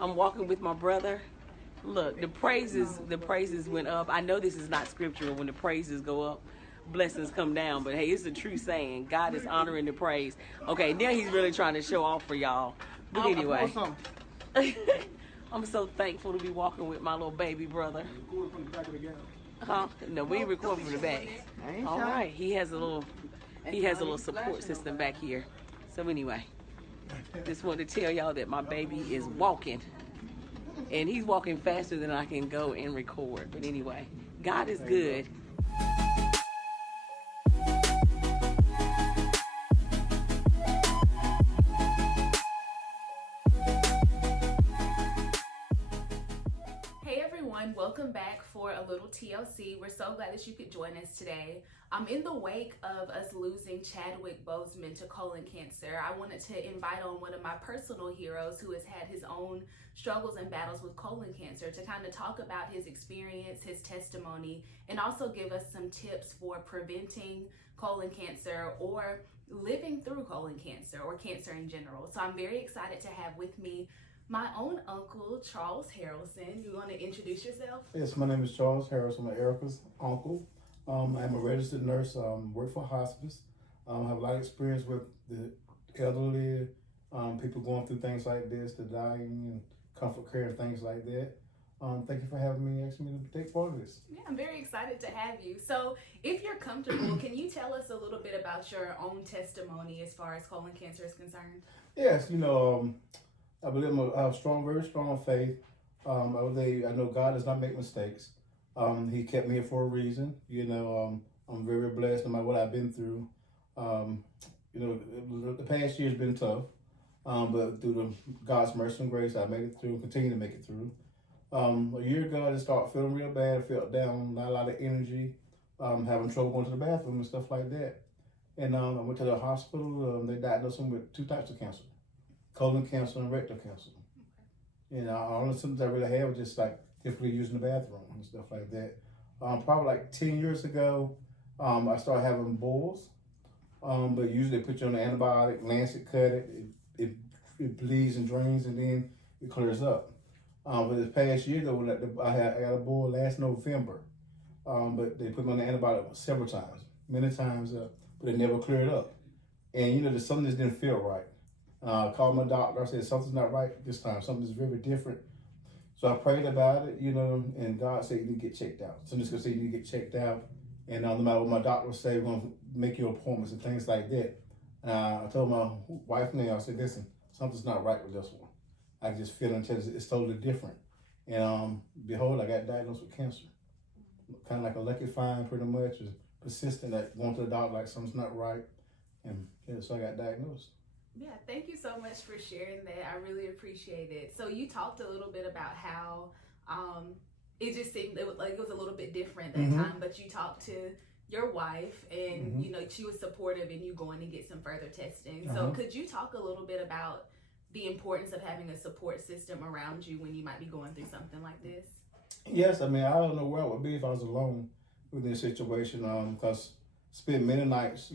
I'm walking with my brother. Look, the praises went up. I know this is not scriptural. When the praises go up, blessings come down. But hey, it's a true saying. God is honoring the praise. Okay, now he's really trying to show off for y'all. But anyway, I'm so thankful to be walking with my little baby brother. Huh? No, we ain't recording from the back. All right, he has a little support system back here. So anyway, just wanted to tell y'all that my baby is walking. And he's walking faster than I can go and record. But anyway, God is good. Hey everyone, welcome back for a little TLC. We're so glad that you could join us today. In the wake of us losing Chadwick Boseman to colon cancer, I wanted to invite on one of my personal heroes who has had his own struggles and battles with colon cancer to kind of talk about his experience, his testimony, and also give us some tips for preventing colon cancer or living through colon cancer or cancer in general. So I'm very excited to have with me my own uncle, Charles Harrelson. You want to introduce yourself? Yes, my name is Charles Harrelson. I'm Erica's uncle. I'm a registered nurse, work for hospice. Have a lot of experience with the elderly, people going through things like this, the dying and comfort care and things like that. Thank you for having me, asking me to take part of this. Yeah, I'm very excited to have you. So if you're comfortable, can you tell us a little bit about your own testimony as far as colon cancer is concerned? Yes, I believe I have very strong faith. I know God does not make mistakes. He kept me here for a reason. I'm very blessed no matter what I've been through. The past year's been tough, but through God's mercy and grace, I made it through, continue to make it through. A year ago, I just started feeling real bad. I felt down, not a lot of energy, having trouble going to the bathroom and stuff like that. And I went to the hospital. They diagnosed me with 2 types of cancer: colon cancer and rectal cancer. All the symptoms I really had was just like difficulty using the bathroom and stuff like that. Probably like 10 years ago, I started having boils, but usually they put you on an antibiotic, lancet cut it bleeds and drains, and then it clears up. But this past year though, I got a boil last November, but they put me on the antibiotic several times, many times, but it never cleared up. And something just didn't feel right. I called my doctor. I said, something's not right this time. Something's very different. So I prayed about it, and God said, you need to get checked out. So I'm just going to say you need to get checked out. And no matter what my doctor would say, we're going to make your appointments and things like that. I told my wife now, I said, listen, something's not right with this one. I just feel until it's totally different. And behold, I got diagnosed with cancer. Kind of like a lucky find, pretty much. It was persistent, like going to the doctor, like something's not right. And so I got diagnosed. Yeah, thank you so much for sharing that. I really appreciate it. So you talked a little bit about how it just seemed it was a little bit different that time, but you talked to your wife and she was supportive in you going to get some further testing. So could you talk a little bit about the importance of having a support system around you when you might be going through something like this? Yes, I don't know where I would be if I was alone with this situation, because I spent many nights,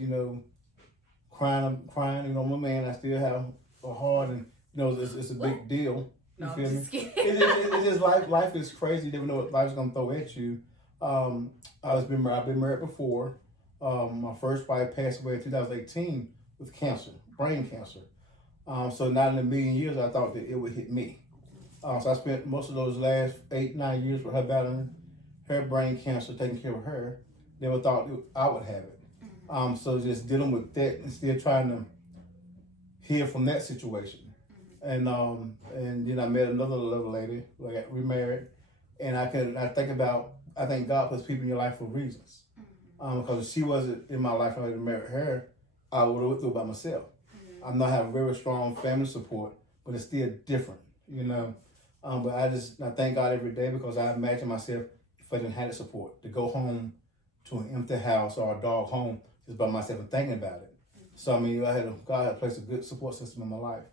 crying, my man, I still have a heart, and it's a big deal. You feel me? It's just life is crazy. You never know what life's gonna throw at you. I've been married before. My first wife passed away in 2018 with cancer, brain cancer. So not in a million years I thought that it would hit me. So I spent most of those last 8-9 years with her battling her brain cancer, taking care of her. Never thought I would have it. So just dealing with that and still trying to heal from that situation. And then I met another little lady, we got remarried, and I think God puts people in your life for reasons. Because if she wasn't in my life, I would have married her, I would have went through it by myself. I'm not having very strong family support, but it's still different, But I thank God every day, because I imagine myself, if I didn't have the support, to go home to an empty house or a dog home just by myself and thinking about it. So God had placed a good support system in my life.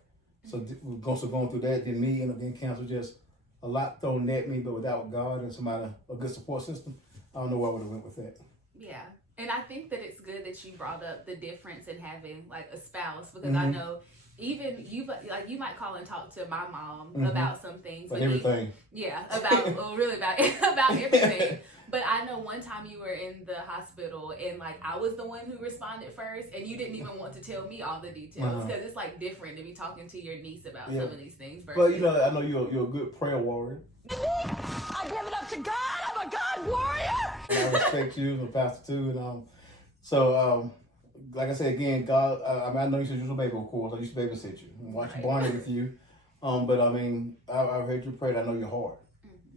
So going through that, then me and then cancer, just a lot thrown at me, but without God and a good support system, I don't know where I would have went with that. Yeah, and I think that it's good that you brought up the difference in having like a spouse, because I know even you might call and talk to my mom about something, for everything. Yeah, about well, really about about everything. But I know one time you were in the hospital and like I was the one who responded first, and you didn't even want to tell me all the details because it's like different to be talking to your niece about some of these things. But you know, I know you're a good prayer warrior. I give it up to God. I'm a God warrior. And I respect you, the pastor too, and like I said again, God. I mean, I know you said you was a baby, of course. I used to babysit you and watch Barney with you. But I mean, I've heard you pray. And I know your heart.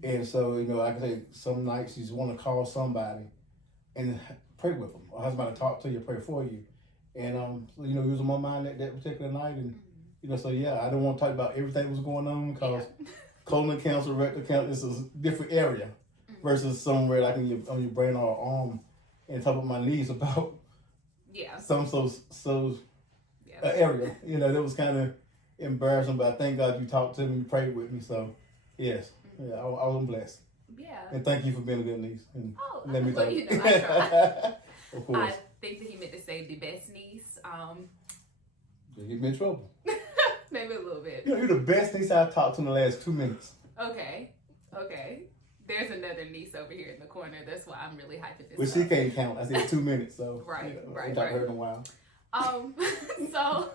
And so, you know, like I say, some nights you just want to call somebody and pray with them, or have somebody talk to you, pray for you. And, you know, he was on my mind that particular night. And, you know, so yeah, I don't want to talk about everything that was going on because colon cancer, rectal cancer is a different area versus somewhere like on your brain or arm, and talk about my knees about some area. You know, that was kind of embarrassing, but I thank God you talked to me, you prayed with me. So, yes. Yeah, I was blessed. Yeah. And thank you for being a good niece. And let me well, you know, I tried. Of course. I think that he meant to say the best niece. You get me in trouble. Maybe a little bit. You know, you're the best niece I've talked to in the last 2 minutes. Okay. There's another niece over here in the corner. That's why I'm really hyping this Well, she can't count. I said 2 minutes, so. Right. I haven't heard in a while. So...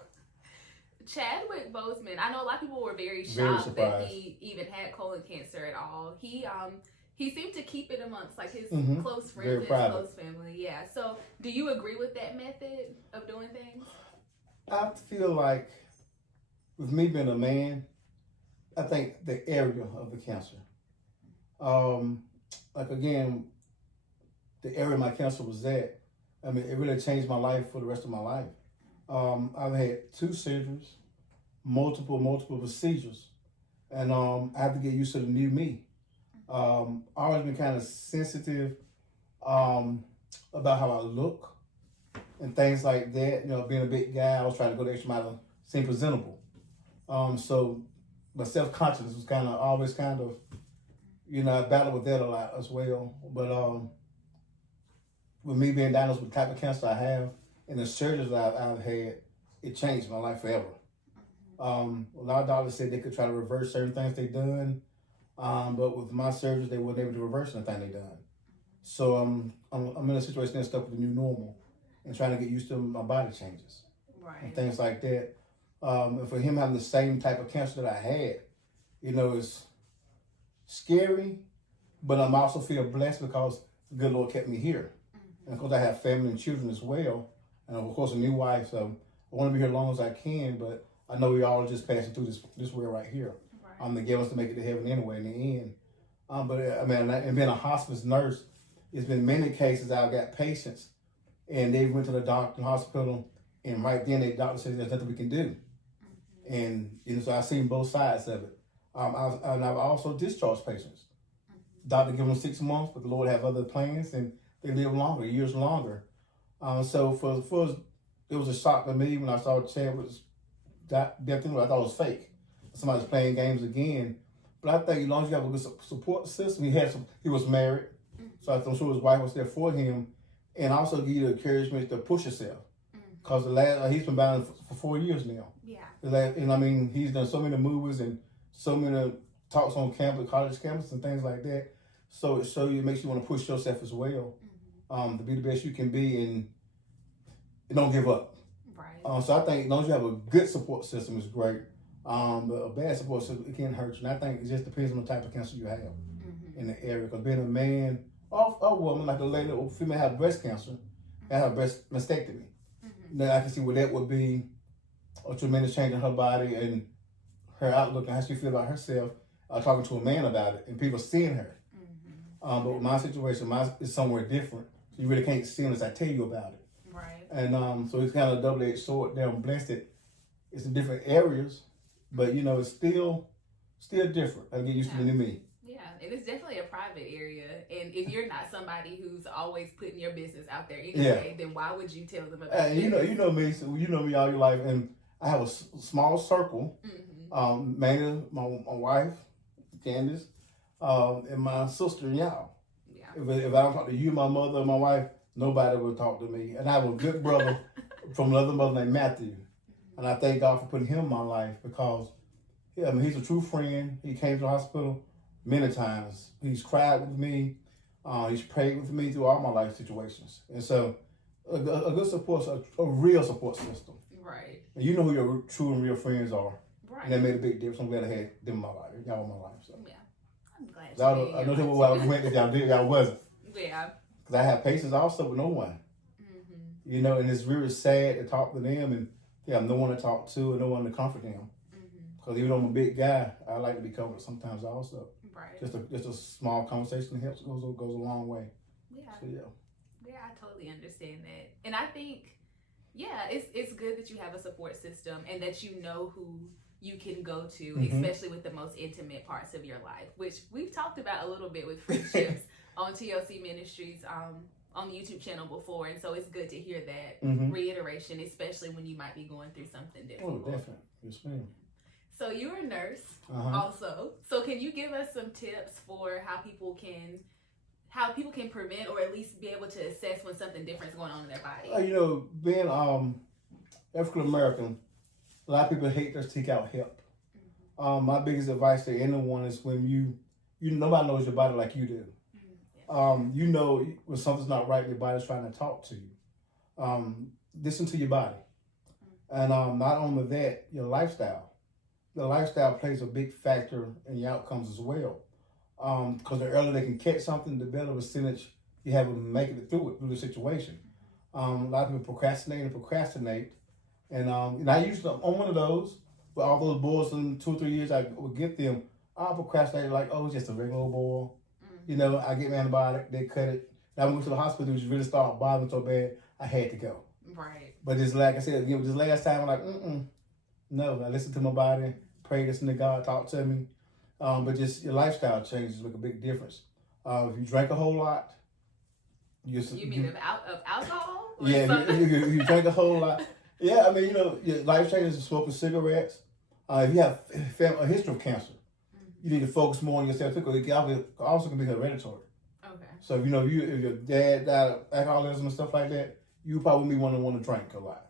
Chadwick Boseman, I know a lot of people were very shocked that he even had colon cancer at all. He seemed to keep it amongst like his close friends and his close family. Yeah. So do you agree with that method of doing things? I feel like with me being a man, I think the area of the cancer. Like again, the area my cancer was at, I mean, it really changed my life for the rest of my life. I've had 2 surgeries, multiple procedures, and I have to get used to the new me. I've always been kind of sensitive about how I look and things like that. You know, being a big guy, I was trying to go the extra mile to seem presentable. So my self-consciousness was always you know, I battled with that a lot as well. But with me being diagnosed with the type of cancer I have, and the surgeries that I've had, it changed my life forever. A lot of doctors said they could try to reverse certain things they done, but with my surgeries, they weren't able to reverse anything they done. So I'm in a situation that's stuck with the new normal and trying to get used to my body changes and things like that. And for him having the same type of cancer that I had, you know, it's scary, but I'm also feel blessed because the good Lord kept me here. And of course, I have family and children as well. And of course, a new wife, so I want to be here as long as I can, but I know we all just passing through this world right here. The gift us to make it to heaven anyway in the end. But I mean, and being a hospice nurse, it's been many cases I've got patients, and they went to the doctor and hospital, and right then the doctor said there's nothing we can do. And you know, so I've seen both sides of it. I've also discharged patients. Doctor give them 6 months, but the Lord have other plans, and they live longer, years longer. So for it was a shock to me when I saw Chadwick's death. I thought it was fake. Somebody's playing games again. But I think as long as you have a good support system, he was married, so I'm sure his wife was there for him, and also give you the encouragement to push yourself. Because he's been bound for 4 years now. Yeah. And I mean, he's done so many movies and so many talks on campus, college campus, and things like that. So it makes you want to push yourself as well, to be the best you can be and don't give up. Right. So I think as long as you have a good support system is great. But a bad support system, it can hurt you. And I think it just depends on the type of cancer you have in the area. Because being a man or a woman, like a lady or female have breast cancer, they have breast mastectomy. Now I can see where that would be a tremendous change in her body and her outlook and how she feel about herself. Talking to a man about it and people seeing her. But with my situation, mine is somewhere different. So you really can't see unless I tell you about it. Right. And so it's kind of a double-edged sword there. I'm blessed that it's in different areas, but you know, it's still different. I get used to the new me. Yeah, and it's definitely a private area. And if you're not somebody who's always putting your business out there anyway, then why would you tell them about it? You know me, so you know me all your life, and I have a small circle. Mainly my wife, Candace, and my sister and y'all. Yeah. If I don't talk to you, my mother, and my wife, nobody will talk to me. And I have a good brother from another mother named Matthew. And I thank God for putting him in my life because I mean, he's a true friend. He came to the hospital many times. He's cried with me. He's prayed with me through all my life situations. And so a good support, a real support system. Right. And you know who your true and real friends are. Right. And that made a big difference. I'm glad I had them in my life, y'all in my life. So. Yeah. I'm glad. I know what I went if y'all wasn't. Yeah. Because I have patients also with no one. Mm-hmm. You know, and it's really sad to talk to them and they have no one to talk to and no one to comfort them. Because even though I'm a big guy, I like to be comforted sometimes also. Right. Just a small conversation helps goes a long way. Yeah. So, yeah. Yeah, I totally understand that. And I think, yeah, it's good that you have a support system and that you know who you can go to, especially with the most intimate parts of your life, which we've talked about a little bit with friendships on TLC Ministries on the YouTube channel before. And so it's good to hear that reiteration, especially when you might be going through something difficult. Oh, definitely. Yes, ma'am. So you're a nurse also. So can you give us some tips for how people can prevent or at least be able to assess when something different is going on in their body? You know, being African American, a lot of people hate to seek out help. My biggest advice to anyone is when you nobody knows your body like you do. You know when something's not right, your body's trying to talk to you. Listen to your body, and not only that, your lifestyle. The lifestyle plays a big factor in your outcomes as well. Because the earlier they can catch something, the better percentage you have of making it through the situation. A lot of people procrastinate. And I used to, I'm one of those, but all those boils in 2 or 3 years, I would get them. I procrastinate like, oh, it's just a regular boil. You know, I get my antibiotic, they cut it. And I went to the hospital, it really started bothering so bad, I had to go. Right. But just like I said, this last time, I'm like, no, I listen to my body, pray, listen to God, talk to me. But just your lifestyle changes make a big difference. If you drink a whole lot, you mean of alcohol? Or yeah, if you drink a whole lot. Yeah, I mean, you know, your life changes smoking cigarettes. If you have a history of cancer, you need to focus more on yourself too, because it also can be hereditary. Okay. So if your dad died of alcoholism and stuff like that, you probably wouldn't want to drink a lot.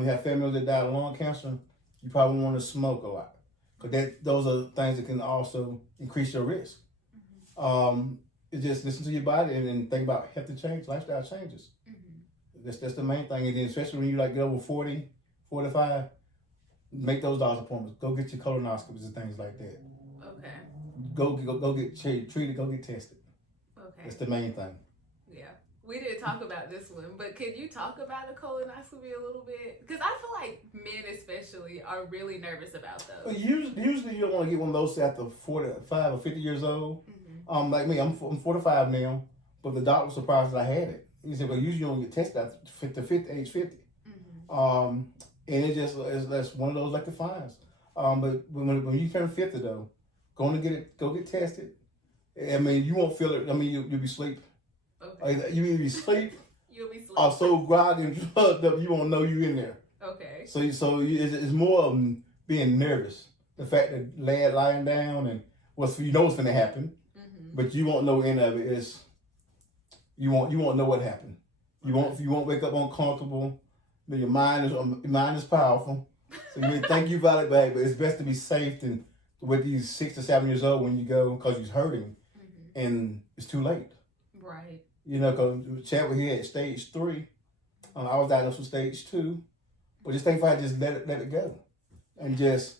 You have family that died of lung cancer, you probably want to smoke a lot. Because those are things that can also increase your risk. Just listen to your body and think about healthy change, lifestyle changes. That's the main thing. And then especially when you get over 40, 45, make those doctor's appointments. Go get your colonoscopies and things like that. Okay. Go get treated, go get tested. Okay. That's the main thing. Yeah. We didn't talk about this one, but can you talk about a colonoscopy a little bit? Because I feel like men especially are really nervous about those. Usually you don't want to get one of those after 45 or 50 years old. Like me, I'm 45 now, but the doctor was surprised that I had it. He said, well, usually you don't get tested after age 50. And that's one of those like the fines. But when you turn 50 though, go get tested. I mean, you won't feel it. I mean, you'll be sleeping. Okay. You either be asleep you'll be sleeping. Or so groggy and drugged up you won't know you in there. Okay. So it's more of being nervous. The fact that lying down and you know what's going to happen, but you won't know any of it. Is you won't know what happened. You won't wake up uncomfortable. But your mind is powerful. So you may think you got it back, but it's best to be safe than with these 6 to 7 years old when you go because you're hurting, and it's too late. Right. You know, because Chadwick he had stage 3. I was diagnosed with stage 2. But just think if I just let it go, and just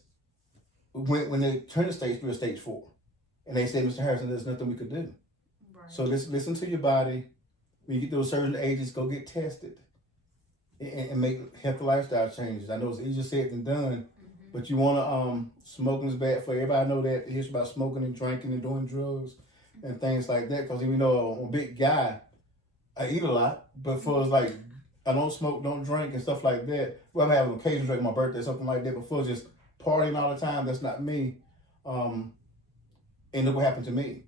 when they turned to stage 3 or stage 4, and they said, Mr. Harrelson, there's nothing we could do. Right. So listen to your body. When you get those certain ages, go get tested and make healthy lifestyle changes. I know it's easier said than done, but you want to smoking is bad for everybody. I know that the history about smoking and drinking and doing drugs and things like that. Because even though I'm a big guy, I eat a lot. But for us, like, I don't smoke, don't drink, and stuff like that. Well, I have an occasion drink my birthday, something like that. But for just partying all the time, that's not me. And look what happened to me.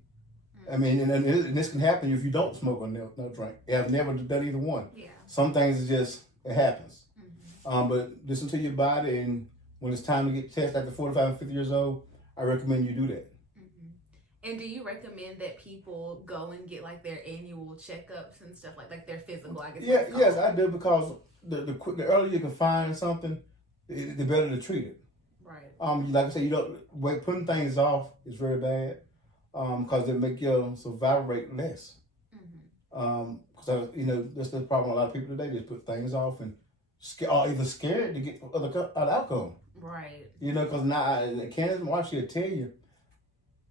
I mean, and this can happen if you don't smoke or no drink. I've never done either one. Yeah. Some things it happens. But listen to your body, and when it's time to get tested after 45 and 50 years old, I recommend you do that. And do you recommend that people go and get like their annual checkups and stuff like their physical? I guess. Yes, I do, because the earlier you can find something, the better to treat it. Right. Like I said, putting things off is very bad. Because it make your survival rate less. Because that's the problem. A lot of people today just put things off and are either scared to get other outcome. Right. Because now Candace, my wife, she'll tell you,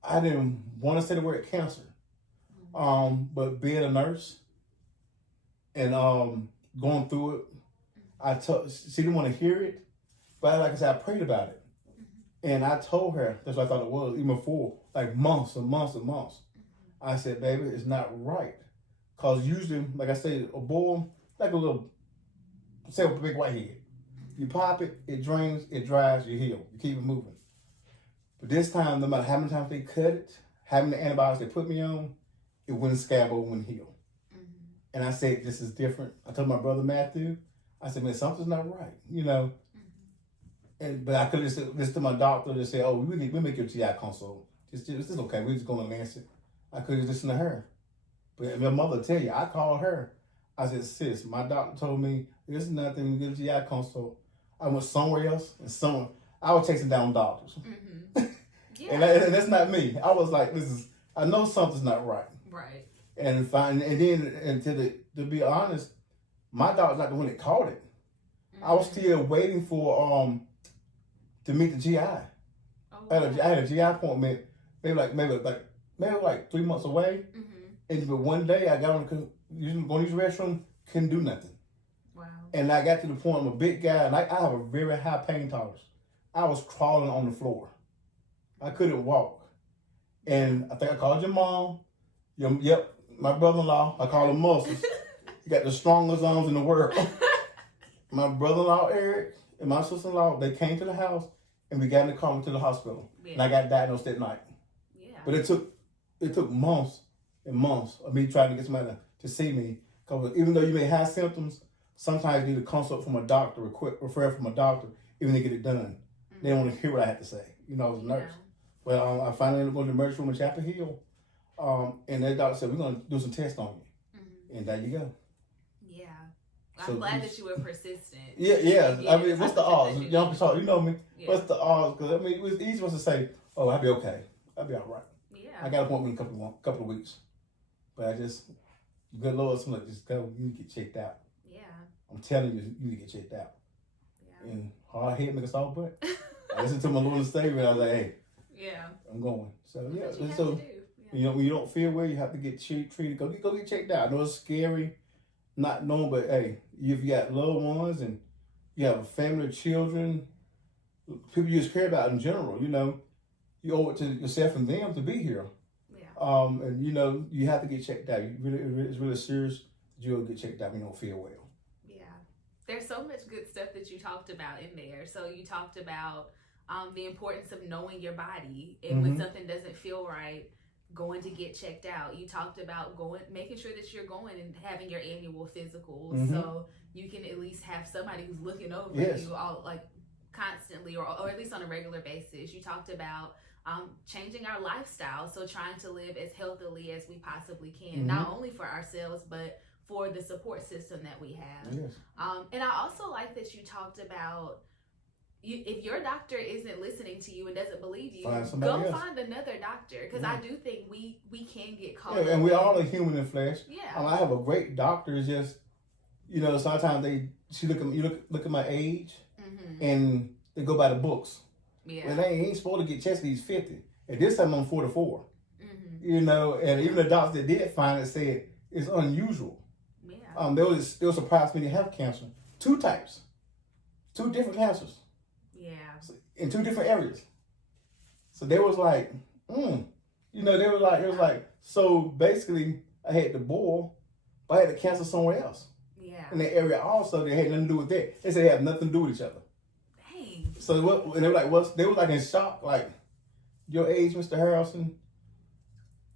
I didn't want to say the word cancer, but being a nurse and going through it, she didn't want to hear it, but like I said, I prayed about it, and I told her that's what I thought it was, even before, like months and months and months. I said, baby, it's not right, cause usually, like I said, a boil, like a little, say a big white head. You pop it, it drains, it dries, you heal. You keep it moving. But this time, no matter how many times they cut it, how many antibiotics they put me on, it wouldn't scab or wouldn't heal. And I said, this is different. I told my brother Matthew, I said, man, something's not right, But I could have listened to my doctor and say, oh, we make your GI consult. This is okay. We're just going to Lancet. I could have listened to her. But my mother tell you, I called her. I said, sis, my doctor told me there's nothing. We get a GI consult. I went somewhere else I was chasing down doctors. Yeah. and that's not me. I was like, I know something's not right. Right. And to be honest, my doctor's not the one that caught it. I was still waiting for to meet the GI. I had a GI appointment maybe like 3 months away. And but one day I got on going to use the restroom, couldn't do nothing. Wow. And I got to the point, I'm a big guy, and I have a very high pain tolerance. I was crawling on the floor. I couldn't walk. And I think I called your mom. My brother-in-law, I call him Moses. He got the strongest arms in the world. My brother-in-law, Eric, and my sister-in-law, they came to the house, and we got in the car and went to the hospital. Yeah. And I got diagnosed that night. Yeah. But it took months and months of me trying to get somebody to see me. Because even though you may have symptoms, sometimes you need a consult from a doctor, referral from a doctor, even to get it done. They don't want to hear what I have to say, as a nurse. Well, I finally ended up going to the emergency room in Chapel Hill. And that doctor said, we're going to do some tests on you. And there you go. Yeah. I'm glad that you were persistent. Yeah. I mean, what's the odds? You know me. Yeah. What's the odds? Because, it was easy for us to say, oh, I'll be okay. I'll be all right. Yeah. I got an appointment in a couple of weeks. But good Lord, somebody just go, you need to get checked out. Yeah. I'm telling you, you need to get checked out. Yeah. And hard head make us all but. I listened to my Lord and Savior, and I was like, hey. Yeah. I'm going. So, yeah. When you don't feel well, you have to get treated. Go get checked out. I know it's scary, not knowing, but hey, if you got loved ones and you have a family, children, people you just care about in general, you owe it to yourself and them to be here. Yeah. And you have to get checked out. It's really serious. You'll get checked out when you don't feel well. Yeah. There's so much good stuff that you talked about in there. So you talked about the importance of knowing your body, and when something doesn't feel right, going to get checked out. You talked about making sure that you're going and having your annual physicals, so you can at least have somebody who's looking over you all constantly, or at least on a regular basis. You talked about changing our lifestyle, so trying to live as healthily as we possibly can, not only for ourselves, but for the support system that we have. Yes. And I also like that you talked about, if your doctor isn't listening to you and doesn't believe you, go find another doctor. Because I do think we can get caught up. And we all are human in flesh. Yeah. I have a great doctor. It's just, sometimes she look at my age, and they go by the books. Yeah. And they ain't supposed to get chest these 50. At this time I'm 44. And even the doctor that did find it said it's unusual. Yeah. They were surprised me to have cancer. 2 types. 2 different cancers. Yeah. In 2 different areas. So they was like, it was like, so basically I had the boil, but I had the cancer somewhere else. Yeah. In that area also, they had nothing to do with that. They said they have nothing to do with each other. Dang. So and they were like, they were like in shock, like, your age, Mr. Harrelson,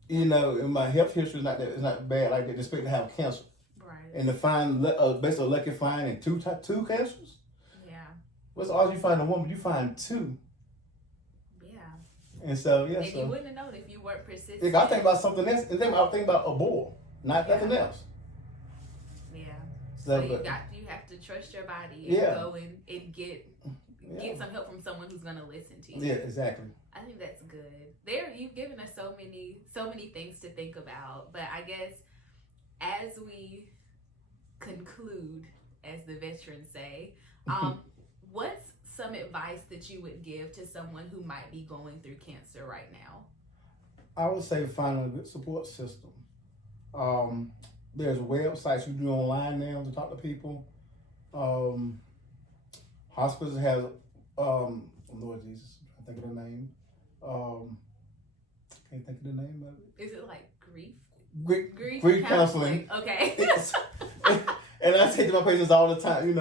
and my health history is not bad like that. They expect to have cancer. Right. And to find, basically lucky finding 2 cancers. What's the odds you find a woman? You find 2. Yeah. And so, And you wouldn't have known if you weren't persistent. I think about something else. And then I think about a boil, nothing else. Yeah. So you have to trust your body and go and get some help from someone who's going to listen to you. Yeah, exactly. I think that's good. You've given us so many things to think about. But I guess as we conclude, as the veterans say, what's some advice that you would give to someone who might be going through cancer right now? I would say find a good support system. There's websites you do online now to talk to people. Hospitals have, Lord Jesus, I think of the name. Can't think of the name of it. Is it like grief Grief counseling. Okay. And I say to my patients all the time,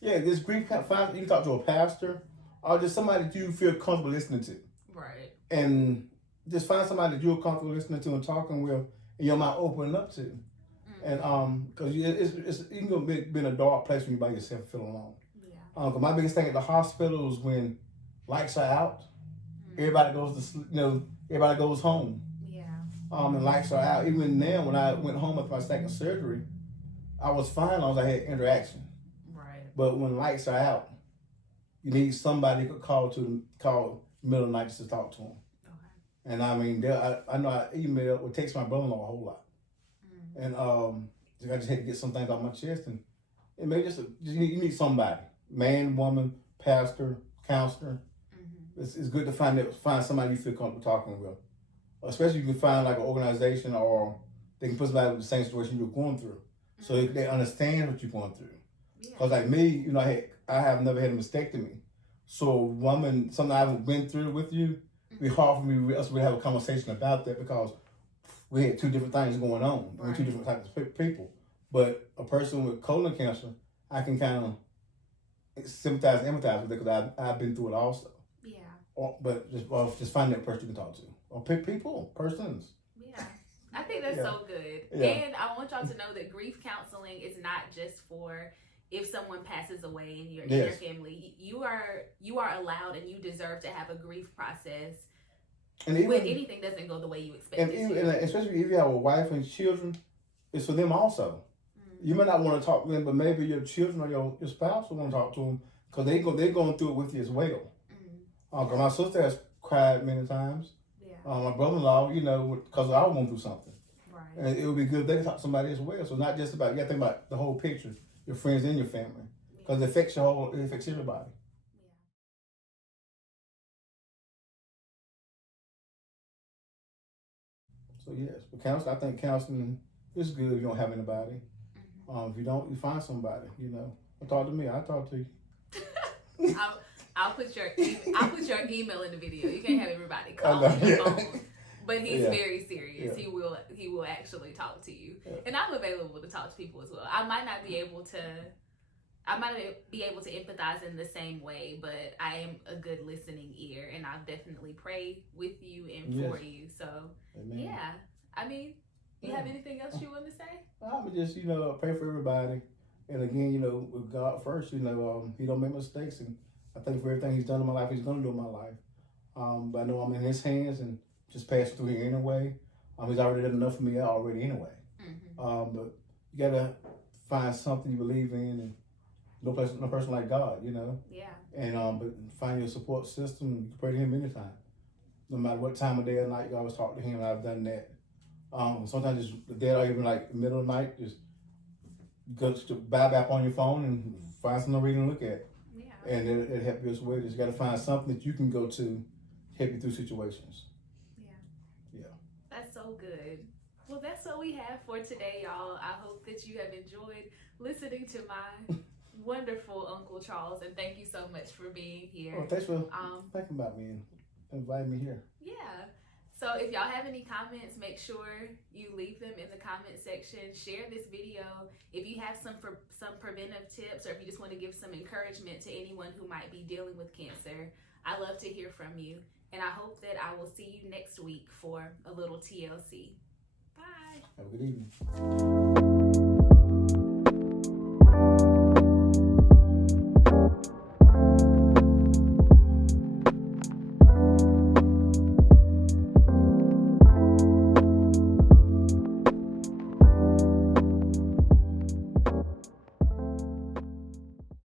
this grief counseling, you can talk to a pastor or just somebody that you feel comfortable listening to. Right. And just find somebody that you're comfortable listening to and talking with, and your mind opening up to. And because it's you can go be in a dark place when you're by yourself, feeling alone. Yeah. Cause my biggest thing at the hospital is when lights are out, everybody goes to sleep, everybody goes home. Yeah. And lights are out. Even now, when I went home after my second surgery, I was fine as long as I had interaction. Right. But when lights are out, you need somebody you could call middle of the night just to talk to them. Okay. And I mean, I know I emailed or text my brother-in-law a whole lot. And I just had to get some things off my chest, and maybe you need somebody, man, woman, pastor, counselor. It's good to find somebody you feel comfortable talking with, especially if you can find like an organization or they can put somebody with the same situation you're going through, so they understand what you're going through. Because like me, I have never had a mastectomy, so a woman, something I haven't been through with you, it'd be hard for us to have a conversation about that because we had two different things going on. Right. We're two different types of people. But a person with colon cancer, I can kind of sympathize and empathize with it because I've been through it also. Yeah. But just find that person you can talk to. Or persons. Yeah. I think that's so good. Yeah. And I want y'all to know that grief counseling is not just for if someone passes away in your family. You are allowed and you deserve to have a grief process. And even, when anything doesn't go the way you expect it to. And especially if you have a wife and children, it's for them also. You may not want to talk to them, but maybe your children or your spouse will want to talk to them because they're going through it with you as well. Because my sister has cried many times. Yeah. My brother-in-law, because I was going through something. Right. And it would be good if they could talk to somebody as well. So not just about, you got to think about the whole picture, your friends and your family. Because it affects everybody. So yes, but I think counseling is good if you don't have anybody. If you don't, you find somebody. Talk to me. I'll talk to you. I'll put your email in the video. You can't have everybody call on the phone. But he's very serious. Yeah. He will actually talk to you. Yeah. And I'm available to talk to people as well. I might not be able to empathize in the same way, but I am a good listening ear, and I'll definitely pray with you and for you. So, yeah. I mean, you have anything else you want to say? I would just, pray for everybody. And again, with God first, He don't make mistakes. And I think for everything He's done in my life, He's going to do in my life. But I know I'm in His hands and just passing through here anyway. He's already done enough for me already anyway. But you got to find something you believe in, and no person like God, Yeah. And but find your support system. You can pray to Him anytime, no matter what time of day or night. You always talk to Him. I've done that. Sometimes just the dead, or even like the middle of the night, just go to Bible app on your phone and find something to read and look at. Yeah. And it'll help you as well. Just got to find something that you can go to help you through situations. Yeah. Yeah. That's so good. Well, that's what we have for today, y'all. I hope that you have enjoyed listening to my wonderful Uncle Charles, and thank you so much for being here. Oh, thanks for thinking about me and inviting me here. Yeah. So if y'all have any comments, make sure you leave them in the comment section. Share this video. If you have some preventive tips, or if you just want to give some encouragement to anyone who might be dealing with cancer, I love to hear from you. And I hope that I will see you next week for a little TLC. Bye. Have a good evening.